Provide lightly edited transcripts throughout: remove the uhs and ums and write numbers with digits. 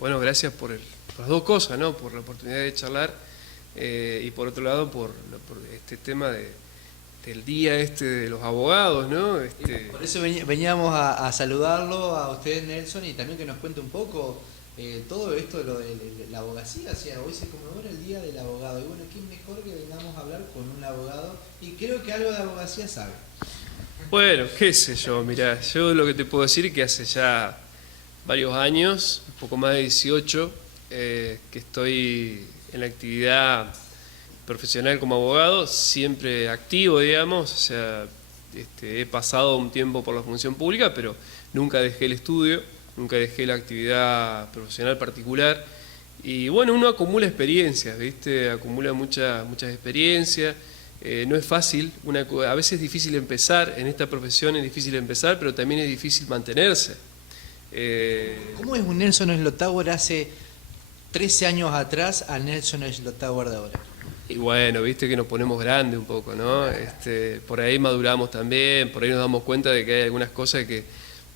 Bueno, gracias por las dos cosas, ¿no? Por la oportunidad de charlar y por otro lado por este tema del día de los abogados, ¿no? Por eso veníamos a saludarlo a usted, Nelson, y también que nos cuente un poco todo esto de lo de la abogacía. O sea, hoy se conmemora el Día del Abogado. Y bueno, ¿quién mejor que vengamos a hablar con un abogado? Y creo que algo de abogacía sabe. Bueno, qué sé yo, mirá, yo lo que te puedo decir es que hace ya varios años, un poco más de 18, que estoy en la actividad profesional como abogado, siempre activo, digamos, o sea, he pasado un tiempo por la función pública, pero nunca dejé el estudio, nunca dejé la actividad profesional particular, y bueno, uno acumula experiencias, ¿viste? Acumula muchas experiencias. No es fácil, a veces es difícil empezar, en esta profesión es difícil empezar, pero también es difícil mantenerse. ¿Cómo es un Nelson Slotower hace 13 años atrás al Nelson Slotower de ahora? Y bueno, viste que nos ponemos grandes un poco, ¿no? Por ahí maduramos también, por ahí nos damos cuenta de que hay algunas cosas que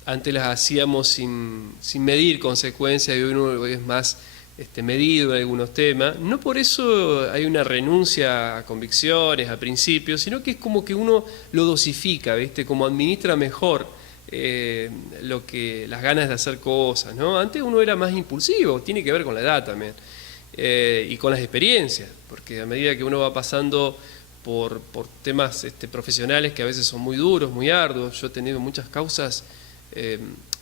antes las hacíamos sin medir consecuencias y hoy uno es más medido en algunos temas. No por eso hay una renuncia a convicciones, a principios, sino que es como que uno lo dosifica, ¿viste? Como administra mejor las ganas de hacer cosas, ¿no? Antes uno era más impulsivo, tiene que ver con la edad también. Y con las experiencias, porque a medida que uno va pasando por temas profesionales que a veces son muy duros, muy arduos, yo he tenido muchas causas,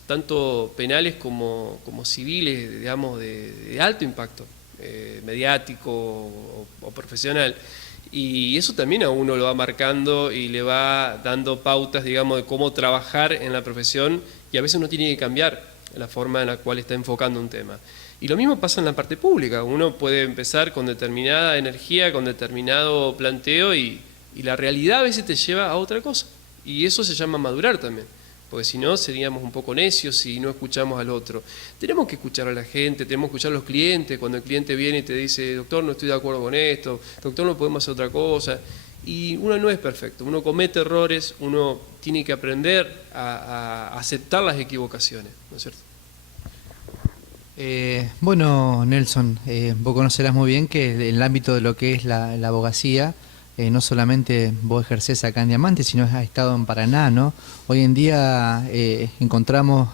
tanto penales como civiles, digamos, de alto impacto, mediático o profesional, y eso también a uno lo va marcando y le va dando pautas, digamos, de cómo trabajar en la profesión, y a veces uno tiene que cambiar la forma en la cual está enfocando un tema. Y lo mismo pasa en la parte pública, uno puede empezar con determinada energía, con determinado planteo y la realidad a veces te lleva a otra cosa. Y eso se llama madurar también, porque si no seríamos un poco necios si no escuchamos al otro. Tenemos que escuchar a la gente, tenemos que escuchar a los clientes, cuando el cliente viene y te dice, doctor, no estoy de acuerdo con esto, doctor, no podemos hacer otra cosa. Y uno no es perfecto, uno comete errores, uno tiene que aprender a aceptar las equivocaciones, ¿no es cierto? Bueno, Nelson, vos conocerás muy bien que en el ámbito de lo que es la abogacía, no solamente vos ejercés acá en Diamante, sino has estado en Paraná, ¿no? Hoy en día encontramos,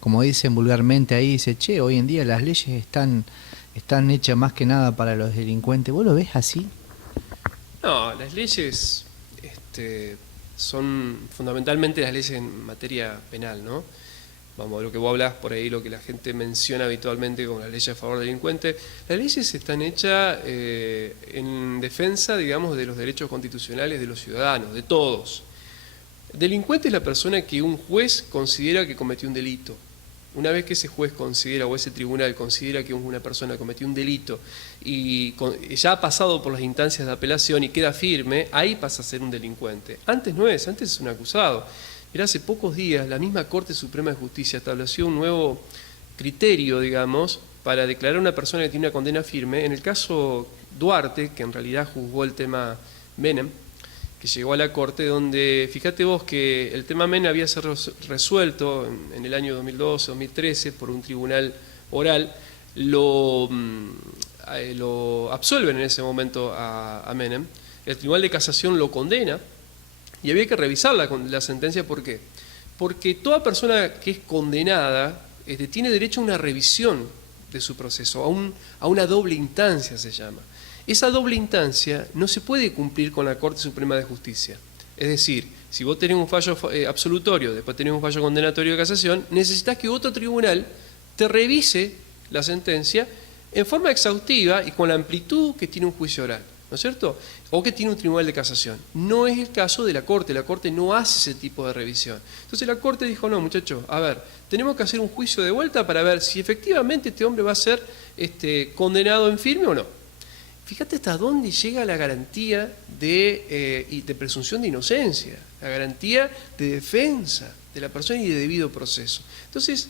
como dicen vulgarmente ahí, dice, che, hoy en día las leyes están hechas más que nada para los delincuentes. ¿Vos lo ves así? No, las leyes son fundamentalmente las leyes en materia penal, ¿no? Vamos, lo que vos hablás por ahí, lo que la gente menciona habitualmente como las leyes a favor del delincuente. Las leyes están hechas en defensa, digamos, de los derechos constitucionales de los ciudadanos, de todos. Delincuente es la persona que un juez considera que cometió un delito. Una vez que ese juez considera, o ese tribunal considera que una persona cometió un delito y ya ha pasado por las instancias de apelación y queda firme, ahí pasa a ser un delincuente. Antes no es, antes es un acusado. Pero hace pocos días la misma Corte Suprema de Justicia estableció un nuevo criterio, digamos, para declarar a una persona que tiene una condena firme. En el caso Duarte, que en realidad juzgó el tema Menem, que llegó a la Corte, donde, fíjate vos que el tema Menem había sido resuelto en el año 2012-2013 por un tribunal oral, lo absuelven en ese momento a Menem, el Tribunal de Casación lo condena, y había que revisar la sentencia. ¿Por qué? Porque toda persona que es condenada tiene derecho a una revisión de su proceso, a una doble instancia se llama. Esa doble instancia no se puede cumplir con la Corte Suprema de Justicia. Es decir, si vos tenés un fallo absolutorio, después tenés un fallo condenatorio de casación, necesitas que otro tribunal te revise la sentencia en forma exhaustiva y con la amplitud que tiene un juicio oral, ¿no es cierto? O que tiene un tribunal de casación. No es el caso de la Corte no hace ese tipo de revisión. Entonces la Corte dijo, no muchachos, a ver, tenemos que hacer un juicio de vuelta para ver si efectivamente este hombre va a ser condenado en firme o no. Fíjate hasta dónde llega la garantía de presunción de inocencia, la garantía de defensa de la persona y de debido proceso. Entonces,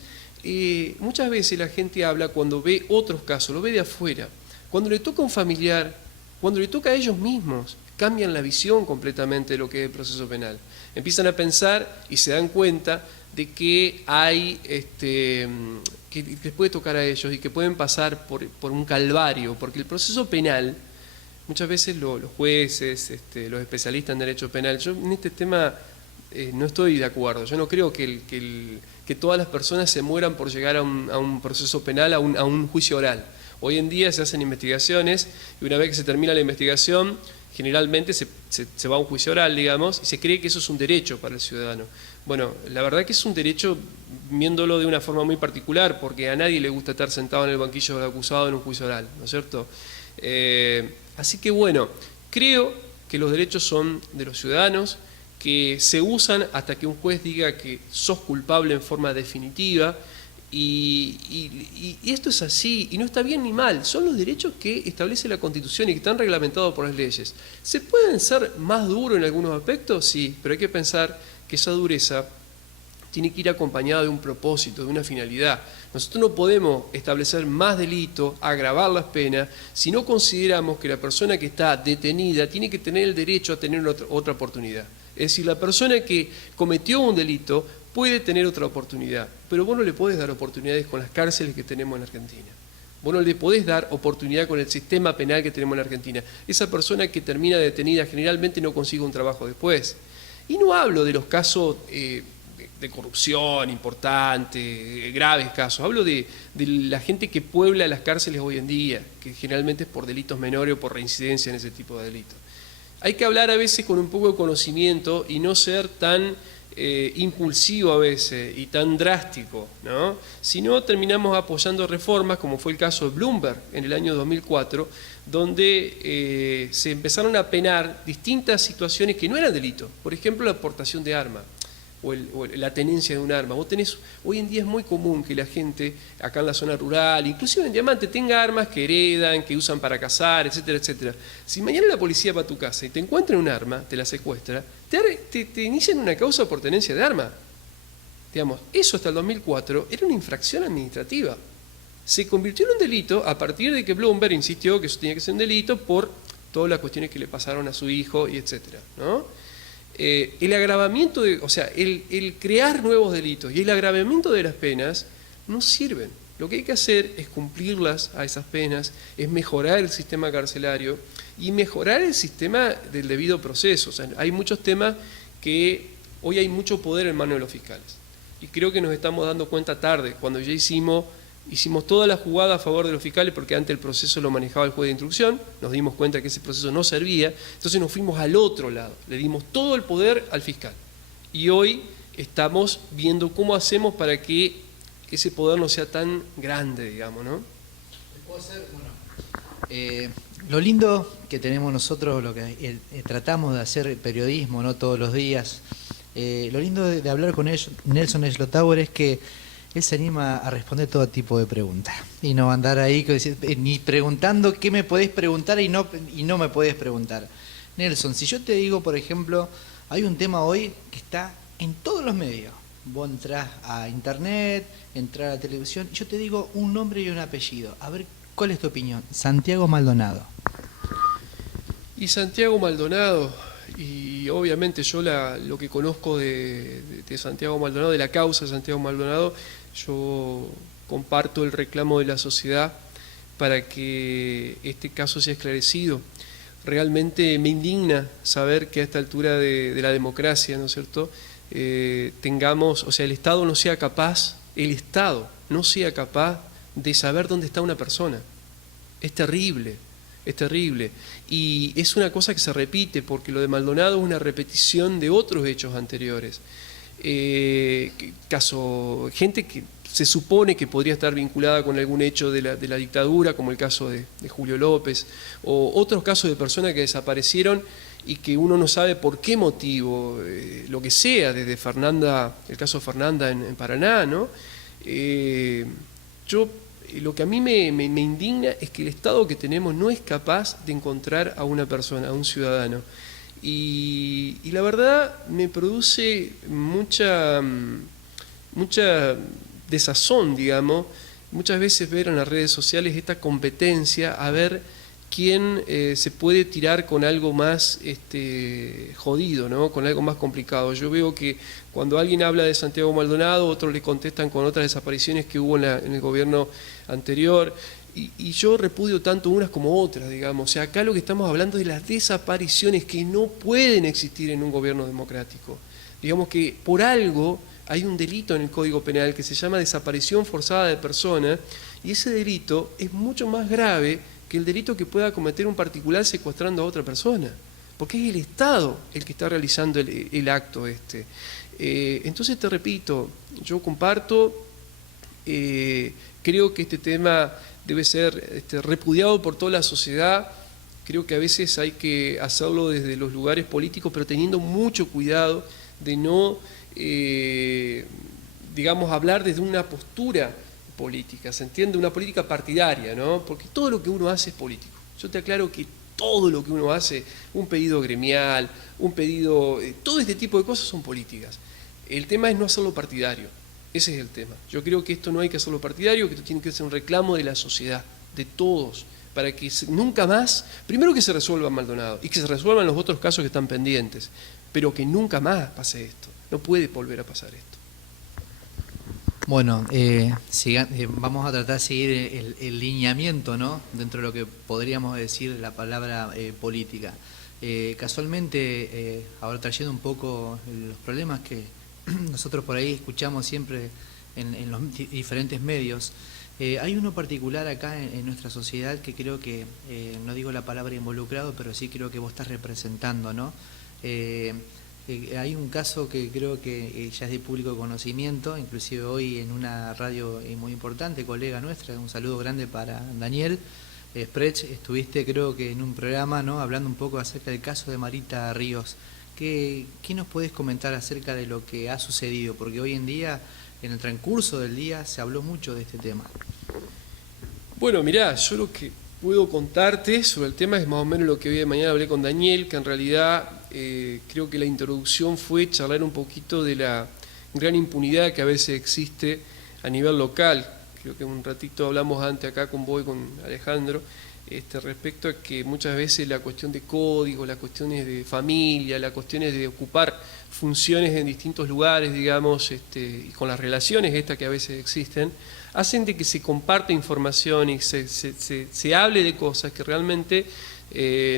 muchas veces la gente habla cuando ve otros casos, lo ve de afuera. Cuando le toca a un familiar, cuando le toca a ellos mismos, cambian la visión completamente de lo que es el proceso penal. empiezan a pensar y se dan cuenta de que hay, que les puede tocar a ellos y que pueden pasar por un calvario, porque el proceso penal, muchas veces los jueces, los especialistas en derecho penal, yo en este tema no estoy de acuerdo. Yo no creo que todas las personas se mueran por llegar a un proceso penal, a un juicio oral. Hoy en día se hacen investigaciones y una vez que se termina la investigación, generalmente se va a un juicio oral, digamos, y se cree que eso es un derecho para el ciudadano. Bueno, la verdad que es un derecho viéndolo de una forma muy particular, porque a nadie le gusta estar sentado en el banquillo del acusado en un juicio oral, ¿no es cierto? Así que bueno, creo que los derechos son de los ciudadanos, que se usan hasta que un juez diga que sos culpable en forma definitiva, y esto es así, y no está bien ni mal, son los derechos que establece la Constitución y que están reglamentados por las leyes. ¿Se pueden ser más duros en algunos aspectos? Sí, pero hay que pensar que esa dureza tiene que ir acompañada de un propósito, de una finalidad. Nosotros no podemos establecer más delito, agravar las penas, si no consideramos que la persona que está detenida tiene que tener el derecho a tener otra oportunidad. Es decir, la persona que cometió un delito puede tener otra oportunidad, pero vos no le podés dar oportunidades con las cárceles que tenemos en Argentina. Vos no le podés dar oportunidad con el sistema penal que tenemos en Argentina. Esa persona que termina detenida generalmente no consigue un trabajo después. Y no hablo de los casos de corrupción importante, graves casos. Hablo de la gente que puebla las cárceles hoy en día, que generalmente es por delitos menores o por reincidencia en ese tipo de delitos. Hay que hablar a veces con un poco de conocimiento y no ser tan impulsivo a veces y tan drástico, ¿no? Si no, terminamos apoyando reformas, como fue el caso de Bloomberg en el año 2004, donde se empezaron a penar distintas situaciones que no eran delito. Por ejemplo, la aportación de armas o la tenencia de un arma. Hoy en día es muy común que la gente acá en la zona rural, inclusive en Diamante, tenga armas que heredan, que usan para cazar, etcétera, etcétera. Si mañana la policía va a tu casa y te encuentra un arma, te la secuestra, te inician una causa por tenencia de arma. Digamos, eso hasta el 2004 era una infracción administrativa. Se convirtió en un delito a partir de que Bloomberg insistió que eso tenía que ser un delito por todas las cuestiones que le pasaron a su hijo y etcétera, ¿no? El agravamiento, el crear nuevos delitos y el agravamiento de las penas no sirven. Lo que hay que hacer es cumplirlas a esas penas, es mejorar el sistema carcelario y mejorar el sistema del debido proceso. O sea, hay muchos temas que hoy hay mucho poder en manos de los fiscales. Y creo que nos estamos dando cuenta tarde, cuando ya hicimos toda la jugada a favor de los fiscales, porque antes el proceso lo manejaba el juez de instrucción, nos dimos cuenta que ese proceso no servía, entonces nos fuimos al otro lado, le dimos todo el poder al fiscal. Y hoy estamos viendo cómo hacemos para que ese poder no sea tan grande, digamos, ¿no? Lo lindo que tenemos nosotros, lo que tratamos de hacer periodismo, ¿no? Todos los días, lo lindo de hablar con Nelson Schlotauer es que él se anima a responder todo tipo de preguntas y no andar ahí ni preguntando qué me podés preguntar y no me podés preguntar. Nelson, si yo te digo, por ejemplo, hay un tema hoy que está en todos los medios. Vos entrás a internet, entrás a la televisión, y yo te digo un nombre y un apellido. A ver, ¿cuál es tu opinión? Santiago Maldonado. Y Santiago Maldonado, y obviamente yo lo que conozco de Santiago Maldonado, de la causa de Santiago Maldonado, yo comparto el reclamo de la sociedad para que este caso sea esclarecido. Realmente me indigna saber que a esta altura de la democracia, ¿no es cierto?, el Estado no sea capaz de saber dónde está una persona. Es terrible. Y es una cosa que se repite, porque lo de Maldonado es una repetición de otros hechos anteriores. Gente que se supone que podría estar vinculada con algún hecho de la dictadura, como el caso de Julio López, o otros casos de personas que desaparecieron y que uno no sabe por qué motivo, lo que sea, desde el caso Fernanda en Paraná, ¿no? Lo que a mí me indigna es que el Estado que tenemos no es capaz de encontrar a una persona, a un ciudadano. Y la verdad me produce mucha desazón, digamos, muchas veces ver en las redes sociales esta competencia a ver quién se puede tirar con algo más jodido, ¿no? Con algo más complicado. Yo veo que cuando alguien habla de Santiago Maldonado, otros le contestan con otras desapariciones que hubo en el gobierno anterior, y yo repudio tanto unas como otras, digamos. O sea, acá lo que estamos hablando es de las desapariciones que no pueden existir en un gobierno democrático. Digamos que por algo hay un delito en el Código Penal que se llama desaparición forzada de persona, y ese delito es mucho más grave que el delito que pueda cometer un particular secuestrando a otra persona, porque es el Estado el que está realizando el acto . Entonces te repito, yo comparto, creo que este tema debe ser repudiado por toda la sociedad. Creo que a veces hay que hacerlo desde los lugares políticos, pero teniendo mucho cuidado de no, digamos, hablar desde una postura política, ¿se entiende? Una política partidaria, ¿no? Porque todo lo que uno hace es político. Yo te aclaro que todo lo que uno hace, un pedido gremial, un pedido, todo este tipo de cosas son políticas. El tema es no hacerlo partidario. Ese es el tema. Yo creo que esto no hay que hacerlo partidario, que esto tiene que ser un reclamo de la sociedad, de todos, para que nunca más, primero que se resuelva Maldonado y que se resuelvan los otros casos que están pendientes, pero que nunca más pase esto. No puede volver a pasar esto. Bueno, vamos a tratar de seguir el lineamiento, ¿no?, dentro de lo que podríamos decir la palabra política. Casualmente, ahora trayendo un poco los problemas que nosotros por ahí escuchamos siempre en los diferentes medios, hay uno particular acá en nuestra sociedad que creo que, no digo la palabra involucrado, pero sí creo que vos estás representando, ¿no? Hay un caso que creo que ya es de público conocimiento, inclusive hoy en una radio muy importante, colega nuestra, un saludo grande para Daniel Sprech, estuviste creo que en un programa, ¿no?, hablando un poco acerca del caso de Marita Ríos. ¿Qué nos podés comentar acerca de lo que ha sucedido? Porque hoy en día, en el transcurso del día, se habló mucho de este tema. Bueno, mirá, yo lo que puedo contarte sobre el tema es más o menos lo que hoy de mañana hablé con Daniel, que en realidad creo que la introducción fue charlar un poquito de la gran impunidad que a veces existe a nivel local. Creo que un ratito hablamos antes acá con vos y con Alejandro, respecto a que muchas veces la cuestión de código, las cuestiones de familia, las cuestiones de ocupar funciones en distintos lugares, digamos, y con las relaciones estas que a veces existen, hacen de que se comparta información y se hable de cosas que realmente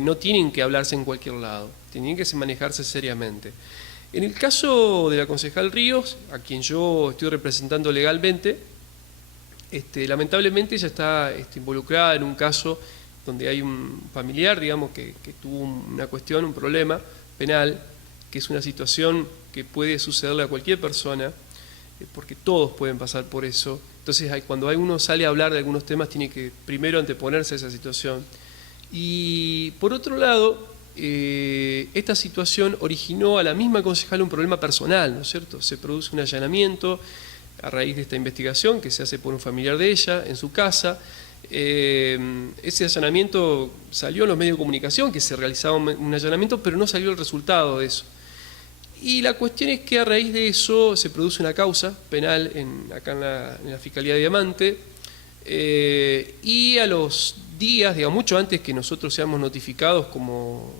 no tienen que hablarse en cualquier lado, tienen que manejarse seriamente. En el caso de la concejal Ríos, a quien yo estoy representando legalmente, lamentablemente ella está involucrada en un caso donde hay un familiar, digamos, que tuvo una cuestión, un problema penal, que es una situación que puede sucederle a cualquier persona, porque todos pueden pasar por eso. Entonces, cuando uno sale a hablar de algunos temas, tiene que primero anteponerse a esa situación. Y por otro lado, esta situación originó a la misma concejal un problema personal, ¿no es cierto? Se produce un allanamiento a raíz de esta investigación que se hace por un familiar de ella en su casa. Ese allanamiento salió en los medios de comunicación, que se realizaba un allanamiento, pero no salió el resultado de eso. Y la cuestión es que a raíz de eso se produce una causa penal acá en la Fiscalía de Diamante, y a los días, digamos, mucho antes que nosotros seamos notificados como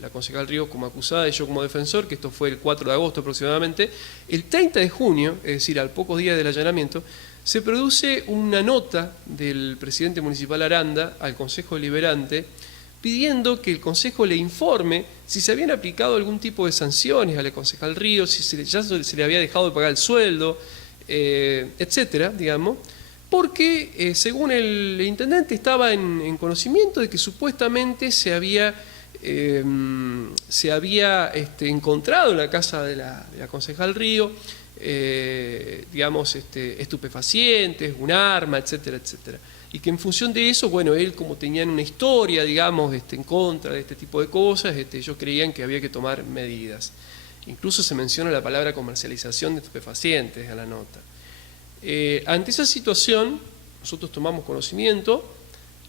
la concejal Ríos como acusada y yo como defensor, que esto fue el 4 de agosto aproximadamente, el 30 de junio, es decir, al pocos días del allanamiento, se produce una nota del presidente municipal Aranda al Consejo Deliberante pidiendo que el Consejo le informe si se habían aplicado algún tipo de sanciones a la concejal Ríos, si ya se le había dejado de pagar el sueldo, etcétera, digamos, porque según el intendente estaba en conocimiento de que supuestamente se había encontrado en la casa de la concejal Ríos, digamos, estupefacientes, un arma, etcétera, etcétera. Y que en función de eso, bueno, él como tenían una historia, digamos, en contra de este tipo de cosas, ellos creían que había que tomar medidas. Incluso se menciona la palabra comercialización de estupefacientes en la nota. Ante esa situación, nosotros tomamos conocimiento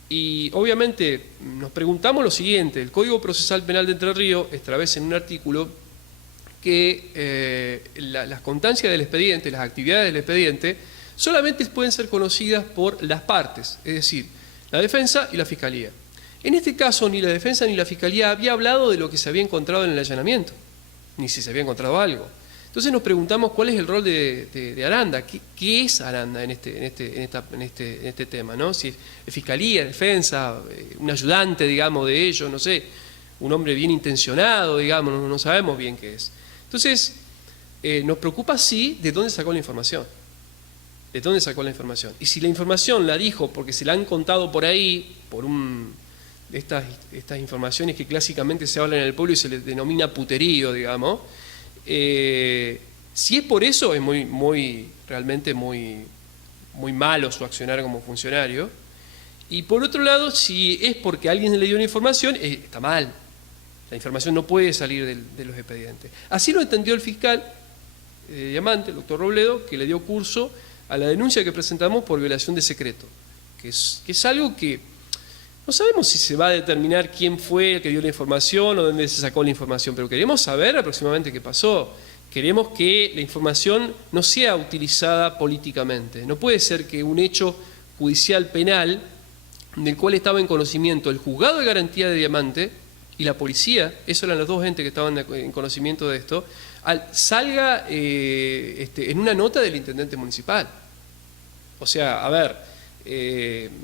y obviamente nos preguntamos lo siguiente: el Código Procesal Penal de Entre Ríos establece en un artículo que las constancias del expediente, las actividades del expediente, solamente pueden ser conocidas por las partes, es decir, la defensa y la fiscalía. En este caso, ni la defensa ni la fiscalía había hablado de lo que se había encontrado en el allanamiento, ni si se había encontrado algo. Entonces nos preguntamos cuál es el rol de Aranda, qué es Aranda en este tema, ¿no? Si es fiscalía, defensa, un ayudante, digamos, de ellos, no sé, un hombre bien intencionado, digamos, no sabemos bien qué es. Entonces, nos preocupa, sí, de dónde sacó la información. ¿De dónde sacó la información? Y si la información la dijo porque se la han contado por ahí, por estas informaciones que clásicamente se hablan en el pueblo y se les denomina puterío, digamos, si es por eso, es realmente muy malo su accionar como funcionario. Y por otro lado, si es porque alguien le dio una información, está mal. La información no puede salir de los expedientes. Así lo entendió el fiscal Diamante, el doctor Robledo, que le dio curso a la denuncia que presentamos por violación de secreto, que es algo que no sabemos si se va a determinar quién fue el que dio la información o dónde se sacó la información, pero queremos saber aproximadamente qué pasó. Queremos que la información no sea utilizada políticamente. No puede ser que un hecho judicial penal del cual estaba en conocimiento el juzgado de garantía de Diamante y la policía, esos eran los dos entes que estaban en conocimiento de esto, salga en una nota del intendente municipal. O sea, a ver,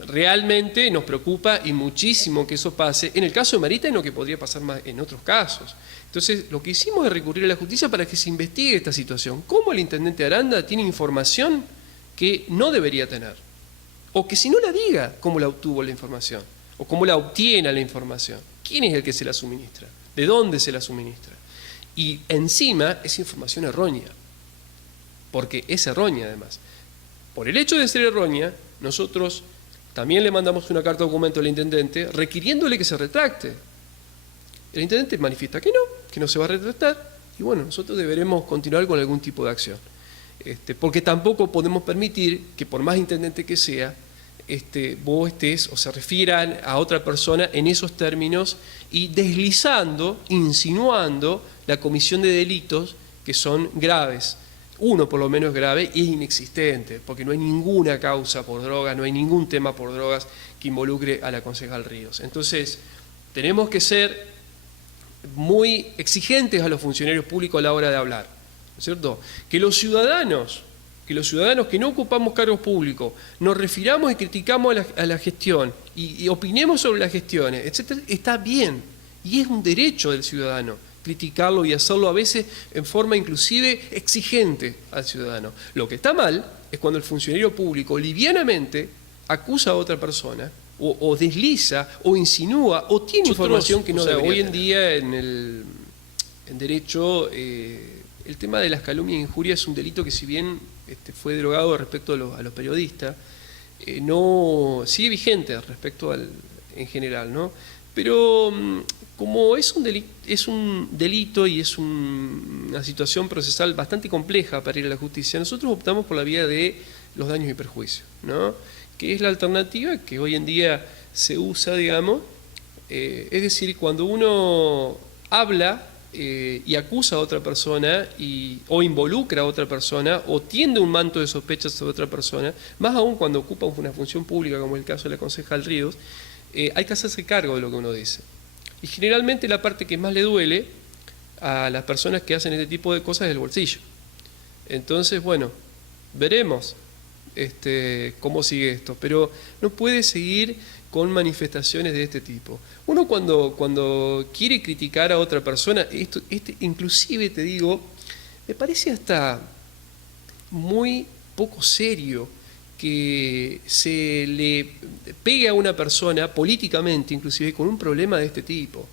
realmente nos preocupa y muchísimo que eso pase, en el caso de Marita y no que podría pasar más en otros casos. Entonces, lo que hicimos es recurrir a la justicia para que se investigue esta situación. ¿Cómo el intendente Aranda tiene información que no debería tener? O que si no la diga, ¿cómo la obtuvo la información? O cómo la obtiene la información. ¿Quién es el que se la suministra? ¿De dónde se la suministra? Y encima es información errónea, porque es errónea además. Por el hecho de ser errónea, nosotros también le mandamos una carta documento al intendente requiriéndole que se retracte. El intendente manifiesta que no se va a retractar, y bueno, nosotros deberemos continuar con algún tipo de acción. Porque tampoco podemos permitir que por más intendente que sea, vos estés o se refieran a otra persona en esos términos y deslizando, insinuando la comisión de delitos que son graves. Uno por lo menos grave y es inexistente, porque no hay ninguna causa por drogas, no hay ningún tema por drogas que involucre a la concejal Ríos. Entonces, tenemos que ser muy exigentes a los funcionarios públicos a la hora de hablar, ¿no es cierto? Que los ciudadanos que no ocupamos cargos públicos, nos refiramos y criticamos a la gestión y opinemos sobre las gestiones, etcétera, está bien y es un derecho del ciudadano criticarlo y hacerlo a veces en forma inclusive exigente al ciudadano. Lo que está mal es cuando el funcionario público livianamente acusa a otra persona o desliza o insinúa o tiene información que no debería tener. Hoy en día en derecho el tema de las calumnias e injurias es un delito que si bien fue derogado respecto a los periodistas, no sigue vigente respecto en general, ¿no? Pero como es un delito y es una situación procesal bastante compleja para ir a la justicia, nosotros optamos por la vía de los daños y perjuicios, ¿no? Que es la alternativa que hoy en día se usa, digamos, es decir, cuando uno habla y acusa a otra persona o involucra a otra persona o tiende un manto de sospechas sobre otra persona, más aún cuando ocupa una función pública como el caso de la concejal Ríos, hay que hacerse cargo de lo que uno dice. Y generalmente la parte que más le duele a las personas que hacen este tipo de cosas es el bolsillo. Entonces, bueno, veremos cómo sigue esto, pero no puede seguir con manifestaciones de este tipo. Uno cuando quiere criticar a otra persona, inclusive te digo, me parece hasta muy poco serio que se le pegue a una persona políticamente, inclusive con un problema de este tipo.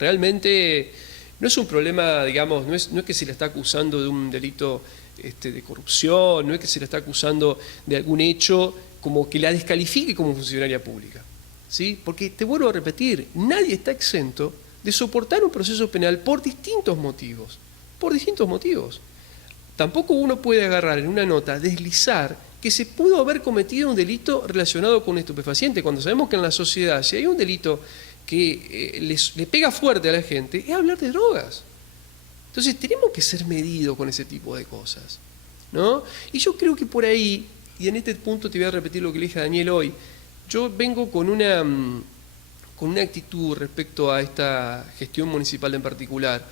Realmente no es un problema, digamos, no es que se le está acusando de un delito de corrupción, no es que se le está acusando de algún hecho como que la descalifique como funcionaria pública, ¿sí? Porque te vuelvo a repetir, nadie está exento de soportar un proceso penal por distintos motivos, Tampoco uno puede agarrar en una nota, deslizar que se pudo haber cometido un delito relacionado con un estupefaciente, cuando sabemos que en la sociedad, si hay un delito que le pega fuerte a la gente, es hablar de drogas. Entonces tenemos que ser medidos con ese tipo de cosas, ¿no? Y yo creo que por ahí, y en este punto te voy a repetir lo que le dije a Daniel hoy, yo vengo con con una actitud respecto a esta gestión municipal en particular,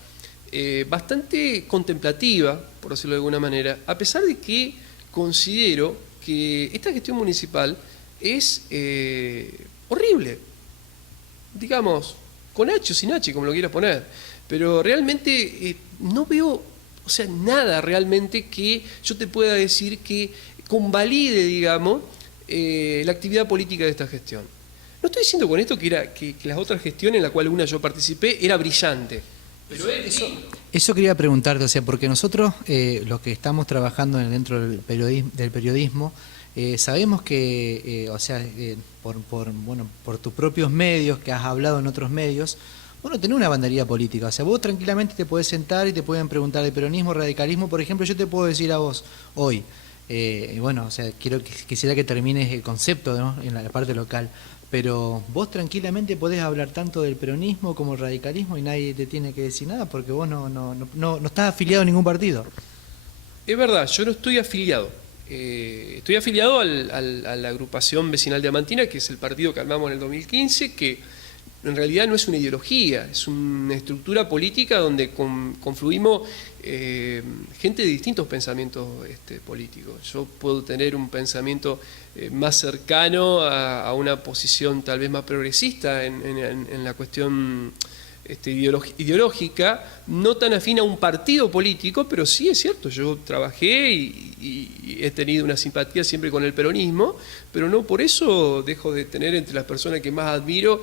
bastante contemplativa, por decirlo de alguna manera, a pesar de que considero que esta gestión municipal es horrible, digamos, con H o sin H, como lo quieras poner, pero realmente no veo, o sea, nada realmente que yo te pueda decir que convalide, digamos, la actividad política de esta gestión. No estoy diciendo con esto que las otras gestiones en las cuales yo participé era brillante, pero eso quería preguntarte, o sea, porque nosotros, los que estamos trabajando dentro del periodismo, sabemos que, o sea, por tus propios medios, que has hablado en otros medios, bueno, tenés una bandería política, o sea, vos tranquilamente te podés sentar y te pueden preguntar de peronismo, radicalismo, por ejemplo, yo te puedo decir a vos hoy, bueno, o sea, quisiera que termines el concepto, ¿no?, en la parte local, pero vos tranquilamente podés hablar tanto del peronismo como el radicalismo y nadie te tiene que decir nada porque vos no estás afiliado a ningún partido. Es verdad, yo no estoy afiliado. Estoy afiliado a la agrupación vecinal diamantina, que es el partido que armamos en el 2015, que en realidad no es una ideología, es una estructura política donde confluimos gente de distintos pensamientos políticos. Yo puedo tener un pensamiento más cercano a una posición tal vez más progresista en la cuestión ideológica, no tan afín a un partido político, pero sí es cierto, yo trabajé y he tenido una simpatía siempre con el peronismo, pero no por eso dejo de tener entre las personas que más admiro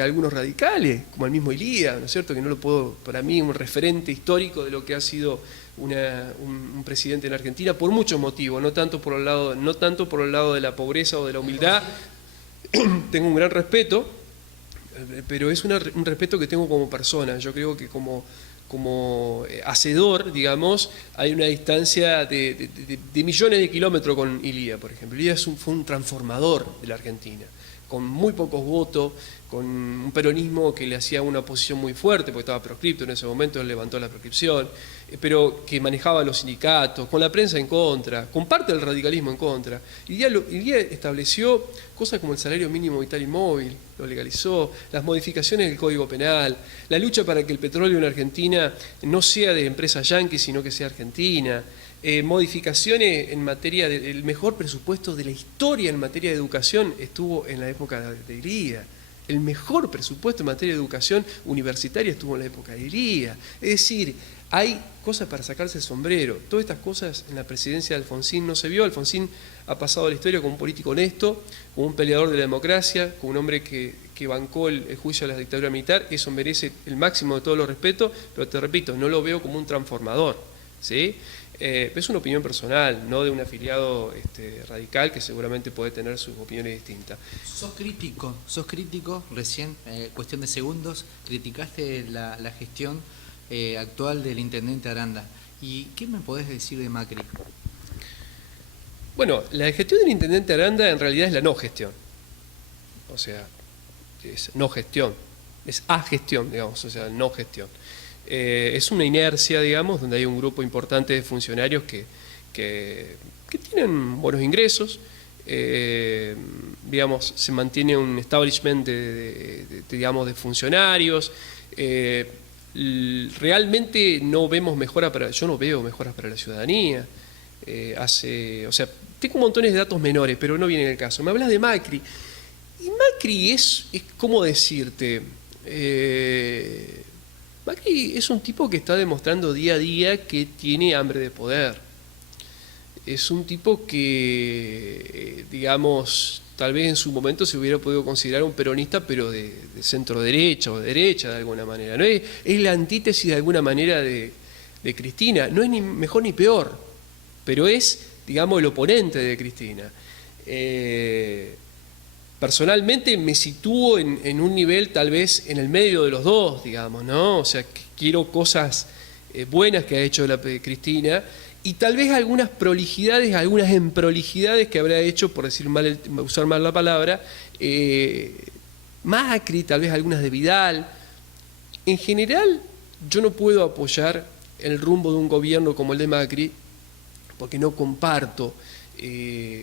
algunos radicales, como el mismo Ilía, ¿no es cierto?, que no lo puedo, para mí, un referente histórico de lo que ha sido un presidente en Argentina, por muchos motivos, no tanto por el lado de la pobreza o de la humildad. Tengo un gran respeto, pero es un respeto que tengo como persona. Yo creo que como hacedor, digamos, hay una distancia de millones de kilómetros con Ilía, por ejemplo. Ilía fue un transformador de la Argentina, con muy pocos votos, con un peronismo que le hacía una oposición muy fuerte, porque estaba proscripto en ese momento, él levantó la proscripción, pero que manejaba los sindicatos, con la prensa en contra, con parte del radicalismo en contra. Ilía estableció cosas como el salario mínimo vital y móvil, lo legalizó, las modificaciones del Código Penal, la lucha para que el petróleo en Argentina no sea de empresa yanqui, sino que sea argentina, modificaciones en materia del mejor presupuesto de la historia en materia de educación estuvo en la época de Ilía. El mejor presupuesto en materia de educación universitaria estuvo en la época de Ilía. Es decir, hay cosas para sacarse el sombrero. Todas estas cosas en la presidencia de Alfonsín no se vio. Alfonsín ha pasado a la historia como un político honesto, como un peleador de la democracia, como un hombre que bancó el juicio a la dictadura militar. Eso merece el máximo de todos los respetos, pero te repito, no lo veo como un transformador, ¿sí? Es una opinión personal, no de un afiliado radical que seguramente puede tener sus opiniones distintas. Sos crítico, recién, cuestión de segundos, criticaste la gestión actual del intendente Aranda. ¿Y qué me podés decir de Macri? Bueno, la gestión del intendente Aranda en realidad es la no gestión. O sea, es no gestión, es agestión, digamos, o sea, no gestión. Es una inercia, digamos, donde hay un grupo importante de funcionarios que tienen buenos ingresos, digamos, se mantiene un establishment digamos, de funcionarios. Realmente no vemos yo no veo mejoras para la ciudadanía. O sea, tengo montones de datos menores, pero no viene el caso. Me hablas de Macri. Y Macri es ¿cómo decirte? Macri es un tipo que está demostrando día a día que tiene hambre de poder. Es un tipo que, digamos, tal vez en su momento se hubiera podido considerar un peronista, pero de centro derecha o de derecha de alguna manera. ¿No? Es la antítesis de alguna manera de Cristina. No es ni mejor ni peor, pero es, digamos, el oponente de Cristina. Personalmente me sitúo en un nivel tal vez en el medio de los dos, digamos, ¿no? O sea, que quiero cosas buenas que ha hecho Cristina y tal vez algunas prolijidades, algunas emprolijidades que habrá hecho, por usar mal la palabra, Macri, tal vez algunas de Vidal. En general, yo no puedo apoyar el rumbo de un gobierno como el de Macri porque no comparto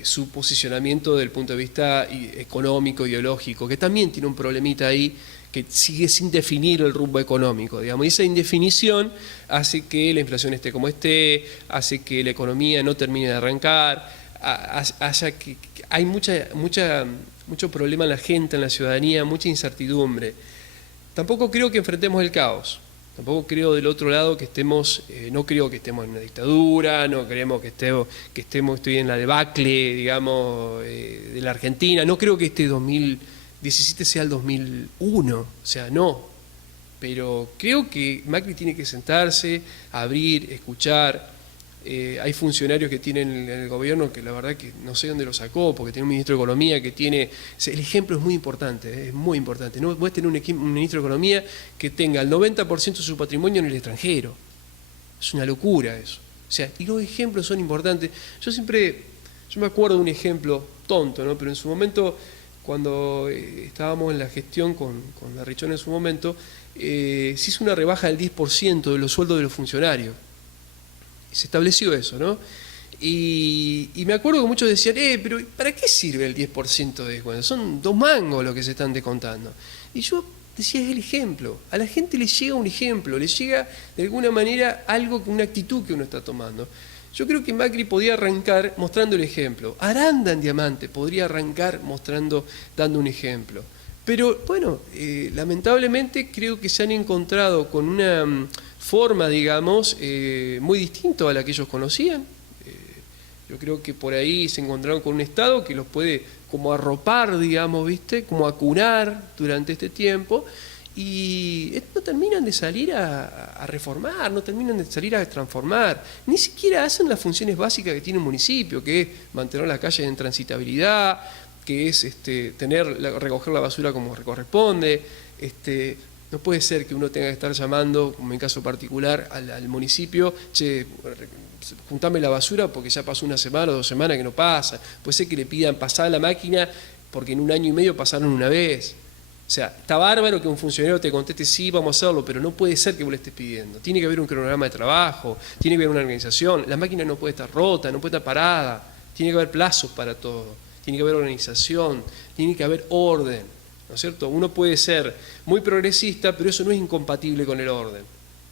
su posicionamiento desde el punto de vista económico, ideológico, que también tiene un problemita ahí, que sigue sin definir el rumbo económico, digamos, y esa indefinición hace que la inflación esté como esté, hace que la economía no termine de arrancar, hay mucho problema en la gente, en la ciudadanía, mucha incertidumbre. Tampoco creo que enfrentemos el caos. Tampoco creo del otro lado que estemos, no creo que estemos en una dictadura, no creemos que estoy en la debacle, digamos, de la Argentina. No creo que este 2017 sea el 2001, o sea, no. Pero creo que Macri tiene que sentarse, abrir, escuchar. Hay funcionarios que tienen en el gobierno que la verdad que no sé dónde lo sacó, porque tiene un ministro de Economía que tiene... El ejemplo es muy importante, es muy importante. No puedes tener un ministro de Economía que tenga el 90% de su patrimonio en el extranjero. Es una locura eso. O sea, y los ejemplos son importantes. Yo me acuerdo de un ejemplo tonto, ¿no? Pero en su momento, cuando estábamos en la gestión con la Richón en su momento, se hizo una rebaja del 10% de los sueldos de los funcionarios. Se estableció eso, ¿no? Y me acuerdo que muchos decían, pero ¿para qué sirve el 10% de descuento? Son 2 mangos lo que se están descontando. Y yo decía, es el ejemplo. A la gente le llega un ejemplo, le llega de alguna manera algo, una actitud que uno está tomando. Yo creo que Macri podía arrancar mostrando el ejemplo. Aranda en Diamante podría arrancar dando un ejemplo. Pero bueno, lamentablemente creo que se han encontrado con una forma, digamos, muy distinta a la que ellos conocían. Yo creo que por ahí se encontraron con un Estado que los puede como arropar, digamos, ¿viste? Como acunar durante este tiempo, y no terminan de salir a reformar, no terminan de salir a transformar, ni siquiera hacen las funciones básicas que tiene un municipio, que es mantener las calles en transitabilidad, que es recoger la basura como corresponde. No puede ser que uno tenga que estar llamando, como en caso particular, al municipio, che, juntame la basura porque ya pasó 1 semana o 2 semanas que no pasa. Puede ser que le pidan pasar la máquina porque en 1 año y medio pasaron una vez. O sea, está bárbaro que un funcionario te conteste, sí, vamos a hacerlo, pero no puede ser que vos le estés pidiendo. Tiene que haber un cronograma de trabajo, tiene que haber una organización. La máquina no puede estar rota, no puede estar parada. Tiene que haber plazos para todo. Tiene que haber organización, tiene que haber orden, ¿no es cierto? Uno puede ser muy progresista, pero eso no es incompatible con el orden,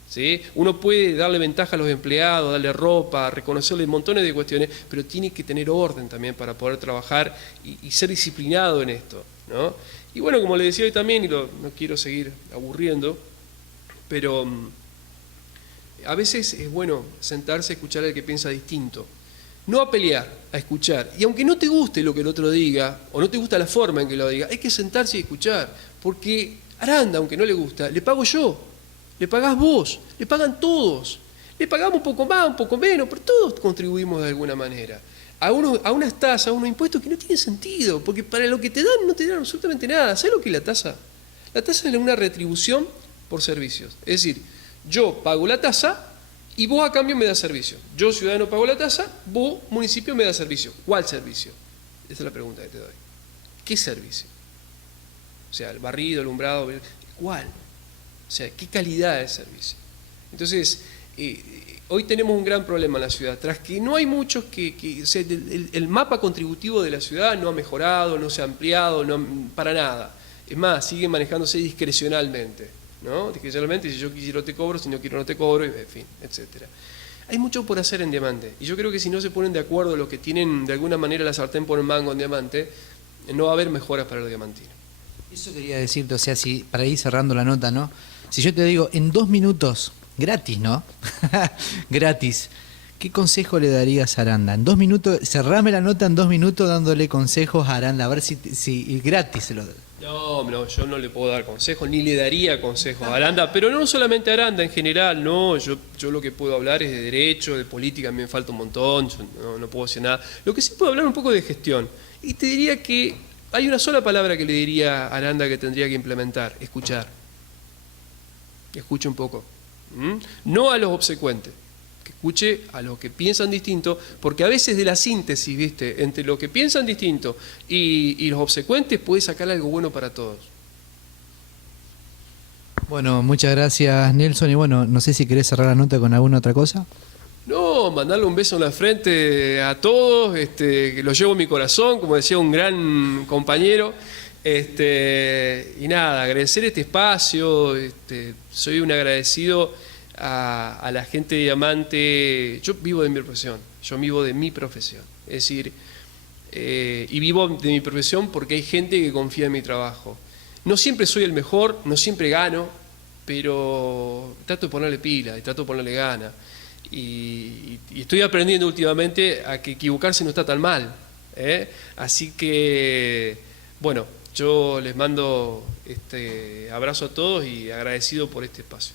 ¿sí? Uno puede darle ventaja a los empleados, darle ropa, reconocerle montones de cuestiones, pero tiene que tener orden también para poder trabajar y ser disciplinado en esto, ¿no? Y bueno, como le decía hoy también, y no quiero seguir aburriendo, pero a veces es bueno sentarse a escuchar al que piensa distinto. No a pelear, a escuchar. Y aunque no te guste lo que el otro diga, o no te gusta la forma en que lo diga, hay que sentarse y escuchar. Porque Aranda, aunque no le gusta, le pago yo, le pagás vos, le pagan todos. Le pagamos un poco más, un poco menos, pero todos contribuimos de alguna manera. A unas tasas, a unos impuestos que no tienen sentido, porque para lo que te dan no te dan absolutamente nada. ¿Sabes lo que es la tasa? La tasa es una retribución por servicios. Es decir, yo pago la tasa y vos a cambio me das servicio. Yo, ciudadano, pago la tasa, vos, municipio, me das servicio. ¿Cuál servicio? Esa es la pregunta que te doy. ¿Qué servicio? O sea, el barrido, el alumbrado, ¿cuál? O sea, ¿qué calidad de servicio? Entonces, hoy tenemos un gran problema en la ciudad. Tras que no hay muchos o sea, el mapa contributivo de la ciudad no ha mejorado, no se ha ampliado, para nada. Es más, sigue manejándose discrecionalmente, ¿no? Discrecionalmente, si yo quiero te cobro, si no quiero no te cobro, en fin, etcétera. Hay mucho por hacer en Diamante, y yo creo que si no se ponen de acuerdo los que tienen de alguna manera la sartén por el mango en Diamante, no va a haber mejoras para los diamantinos. Eso quería decirte, o sea, si para ir cerrando la nota, ¿no? Si yo te digo en 2 minutos, gratis, ¿no? Gratis, ¿qué consejo le darías a Aranda? En 2 minutos, cerrame la nota en 2 minutos dándole consejos a Aranda, a ver si gratis se lo doy. No, yo no le puedo dar consejos, ni le daría consejos a Aranda, pero no solamente a Aranda, en general, no, yo lo que puedo hablar es de derecho, de política, a mí me falta un montón, yo no puedo decir nada. Lo que sí puedo hablar un poco de gestión, y te diría que hay una sola palabra que le diría a Aranda que tendría que implementar, escuchar. Escuche un poco. No a los obsecuentes, que escuche a los que piensan distinto, porque a veces de la síntesis, ¿viste?, entre los que piensan distinto y los obsecuentes puede sacar algo bueno para todos. Bueno, muchas gracias, Nelson, y bueno, no sé si querés cerrar la nota con alguna otra cosa. No, mandarle un beso en la frente a todos, que lo llevo en mi corazón, como decía un gran compañero. Y nada, agradecer este espacio, soy un agradecido a la gente de Diamante. Yo vivo de mi profesión, es decir, y vivo de mi profesión porque hay gente que confía en mi trabajo. No siempre soy el mejor, no siempre gano, pero trato de ponerle pila y trato de ponerle gana. Y estoy aprendiendo últimamente a que equivocarse no está tan mal, ¿eh? Así que, bueno, yo les mando abrazo a todos y agradecido por este espacio.